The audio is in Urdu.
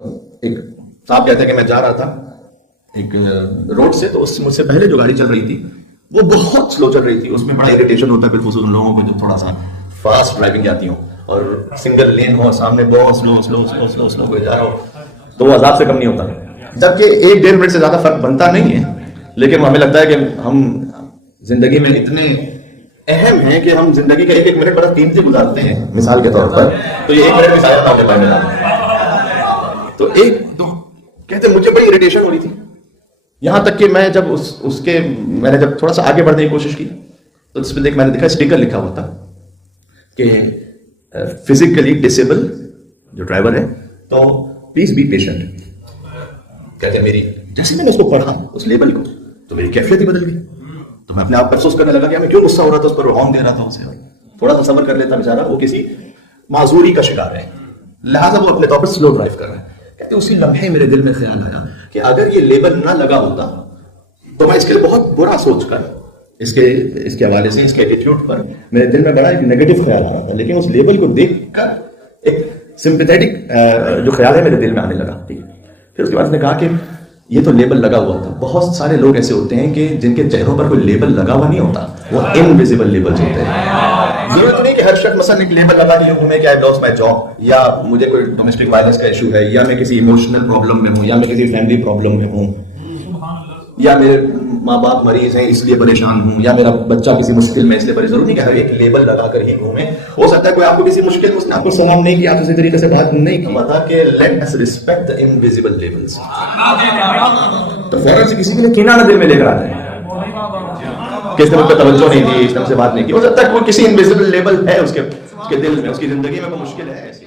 ایک صاحب کہتے ہیں کہ میں جا رہا تھا ایک روڈ سے، تو اس مجھ سے پہلے جو گاڑی چل رہی تھی وہ بہت سلو چل رہی تھی. اس میں بڑا اریٹیشن ہوتا ہے بالخصوص ان لوگوں کو جو تھوڑا سا فاسٹ ڈرائیونگ آتی ہو اور سنگل لین ہو، سامنے بہت سلو کوئی جا رہا ہو تو وہ عذاب سے کم نہیں ہوتا. جبکہ 1-1.5 منٹ سے زیادہ فرق بنتا نہیں ہے، لیکن ہمیں لگتا ہے کہ ہم زندگی میں اتنے اہم ہیں کہ ہم زندگی کا 1-1 منٹ بڑا قیمتی گزارتے ہیں. مثال کے طور پر تو یہ 1 منٹ بھی شاید آپ کے پاس ملا تو کہتے مجھے بڑی اریٹیشن ہو رہی تھی، یہاں تک کہ میں جب میں نے جب تھوڑا سا آگے بڑھنے کی کوشش کی تو اس پہ میں نے دیکھا اسٹیکر لکھا ہوا تھا کہ فزیکلی ڈسیبل جو ڈرائیور ہے تو پلیز بی پیشنٹ. کہتے میری جیسے میں نے اس کو پڑھا اس لیبل کو تو میری کیفیت ہی بدل گئی. تو میں اپنے آپ محسوس کرنے لگا کہ میں کیوں غصہ ہو رہا تھا اس پر، ہارن دے رہا تھا اسے. تھوڑا سا صبر کر لیتا بیچارہ، وہ کسی معذوری کا شکار ہے، لہٰذا وہ اپنے طور پر سلو ڈرائیو کر رہا ہے. کہتے اسی لمحے میرے دل میں خیال آیا کہ اگر یہ لیبل نہ لگا ہوتا تو میں اس کے بہت برا سوچ کر اس کے حوالے سے، اس کے ایٹیٹیوڈ پر میرے دل میں بڑا ایک نیگیٹو خیال آ رہا تھا. لیکن اس لیبل کو دیکھ کر ایک سمپیتھیٹک جو خیال ہے میرے دل میں آنے لگا. پھر اس کے بعد اس نے کہا کہ یہ تو لیبل لگا ہوا تھا. بہت سارے لوگ ایسے ہوتے ہیں کہ جن کے چہروں پر کوئی لیبل لگا ہوا نہیں ہوتا، وہ انویزیبل لیبلز ہوتے ہیں. ضرورت نہیں کہ ہر شخص مثلا ایک لیبل لگا کے گھومے کہ آئی لاس مائی جاب، یا مجھے کوئی ڈومیسٹک وائلنس کا ایشو ہے، یا میں کسی ایموشنل پرابلم میں ہوں، یا میں کسی فیملی پرابلم میں ہوں، یا میرے ماں باپ مریض ہیں اس لیے پریشان ہوں، یا میرا بچہ کسی مشکل میں اس لیے پریشان. ضرورت نہیں کہ ہر ایک لیبل لگا کر ہی گھومے. ہو سکتا ہے کوئی آپ کو کسی مشکل میں اس نے آپ کو سلام نہیں کیا، اسی طریقے سے بات نہیں کی تھا کہ لیٹ اس ریسپیکٹ دی انویزیبل لیبلز. تو فوراً سے کسی کے کینہ نہ دل میں لے کر آتے ہیں کہ اس نے مجھ پہ توجہ نہیں دی، اس نے مجھ سے بات نہیں کی. ہو سکتا ہے کوئی کسی انویزیبل لیبل ہے اس کے دل میں، اس کی زندگی میں کوئی مشکل ہے ایسی.